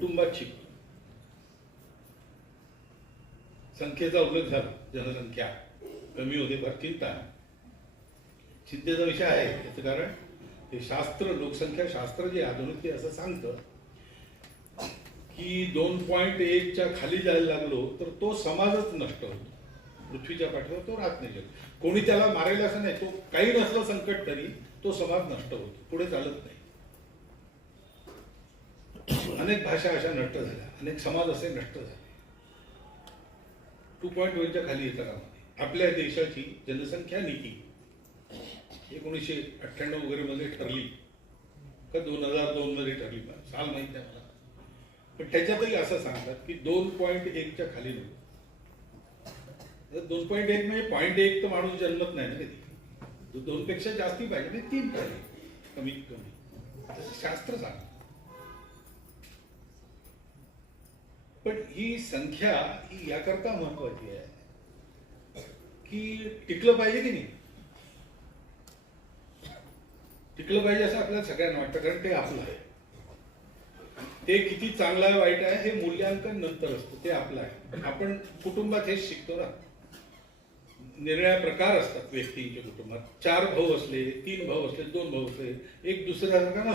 कुटुंबात शिकतो. संख्येचा उल्लेख झाला, जनसंख्या कमी होते फार चिंता नाही. चिंतेचा विषय आहे याचं कारण ते शास्त्र, लोकसंख्या शास्त्र जे आधुनिक ते असं सांगतं की 2.1च्या खाली जायला लागलो तर तो समाजच नष्ट होतो. पृथ्वीच्या पाठीवर तो राहत नाही. कोणी त्याला मारेल असं नाही, तो काही नसलं संकट तरी तो समाज नष्ट होतो, पुढे चालत नाही. अनेक भाषा अशा नष्ट झाल्या, अनेक समाज असे नष्ट झाले. 2.1च्या खाली येतं का? आपल्या देशाची जनसंख्या नीती 1998 वगैरे मध्ये ठरली का 2002 मध्ये ठरली, साल माहित नाही मला, पण त्याच्यातही असं सांगतात की 2.1च्या खाली नको. 2.1 म्हणजे 0.1 तर माणूस जन्मत नाही ना कधी, 2 पेक्षा जास्ती पाहिजे नाही, 3 पाहिजे कमीत कमी, असं शास्त्र सांगतं. पण ही संख्या ही याकरता महत्वाची आहे की टिकलं पाहिजे की नाही, टिकलं पाहिजे असं आपल्याला सगळ्यांना वाटतं, कारण ते आपलं आहे. ते किती चांगलं आहे वाईट आहे हे मूल्यांकन नंतर असतं, ते आपलं आहे. आपण कुटुंबात हेच शिकतो ना. निरनिराळे प्रकार असतात व्यक्तींच्या कुटुंबात. 4 भाऊ असले, 3 भाऊ असले, 2 भाऊ असले, एक दुसऱ्यासारखा नसतो.